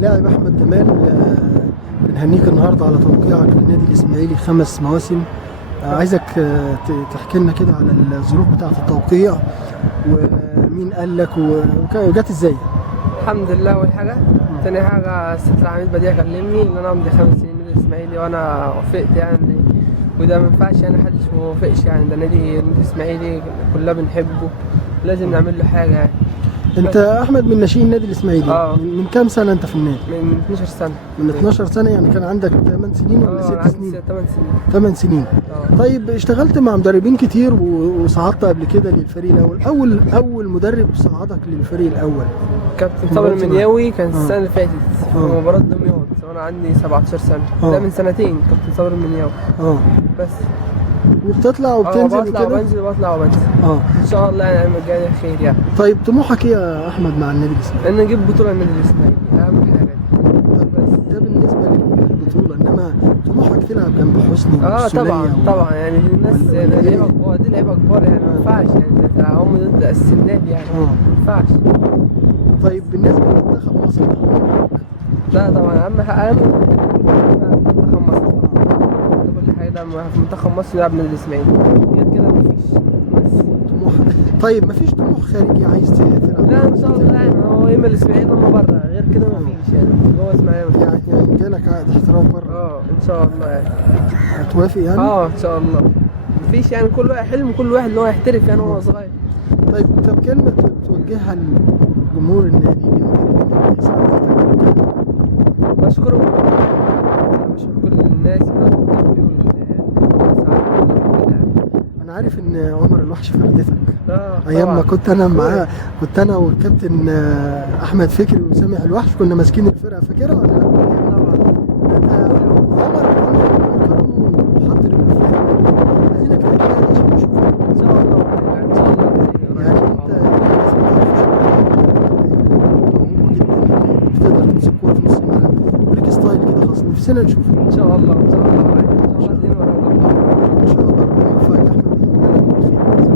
اللاعب احمد جمال، بنهنيك النهارده على توقيعك للنادي الاسماعيلي 5 مواسم. عايزك تحكي لنا كده على الظروف بتاعه التوقيع، ومين قال لك وجات ازاي؟ الحمد لله. اول حاجه. تاني حاجه الست العميد بديع كلمني ان انا امضي 5 سنين نادي الاسماعيلي، وانا وافقت يعني. وده ما ينفعش يعني محدش ما وافقش يعني، ده نادي الاسماعيلي كلنا بنحبه، لازم نعمل له حاجه يعني. انت احمد من ناشئين النادي الاسماعيلي. من كام سنه انت في النادي؟ من 12 سنه. من 12 سنه، يعني كان عندك 8 سنين ولا 6 سنين؟ 8 سنين. 8 سنين. طيب اشتغلت مع مدربين كتير وصعدت قبل كده للفريق الاول. اول مدرب صعدك للفريق الاول كابتن صابر المنياوي، كان السنه اللي فاتت في مباراه دمياط وانا عندي 17 سنه. ده من سنتين كابتن صابر المنياوي. بس وبتطلع وبتنزل بطلع وبنزل وبطلع وبنزل. ان شاء الله يعني الايام الجايه خير يعني. طيب طموحك ايه يا احمد مع النادي الاسماعيلي؟ ان نجيب بطوله النادي الاسماعيلي، اهم حاجه دي. طب ده بالنسبه للبطوله، انما طموحك تلعب جنب حسني والسولية طبعا يعني الناس لعيبه كبار، دي لعيبه كبار يعني، ما ينفعش يعني هم ضد السنات يعني. ما ينفعش. طيب بالنسبه لمنتخب مصر، لا طبعا اهم حاجه منتخب مصر. كل حاجه ده منتخب مصر يلعب النادي الاسماعيلي، غير كده مفيش. بس طموحك. طيب مفيش طموح خارجي عايز تلعب؟ لا ان شاء الله يعني، هو اما الاسماعيلي اما بره، غير كده مفيش يعني. جوه اسماعيلي يعني جالك عقد احتراف بره؟ ان شاء الله يعني. هتوافق يعني؟ ان شاء الله. مفيش يعني، كل واحد حلم كل واحد ان هو يحترف يعني وهو صغير. طب كلمه توجهها لجمهور النادي اللي ساعدتك؟ بشكرهم. بشكر كل الناس اللي بتحبني واللي انا عارف ان عمر الوحش فردتك ايام ما كنت انا معاه. كنت انا والكابتن احمد فكري وسامح الوحش، كنا ماسكين الفرقه، فاكرها ولا لا؟ عمر وحط عايزينك تتكلم عشان نشوفه ان شاء الله. ان شاء الله يعني. انت جدا بتقدر تمسك كوره في نص الملعب وليك ستايل كده خاص، نفسنا نشوفه ان شاء الله. ان شاء الله.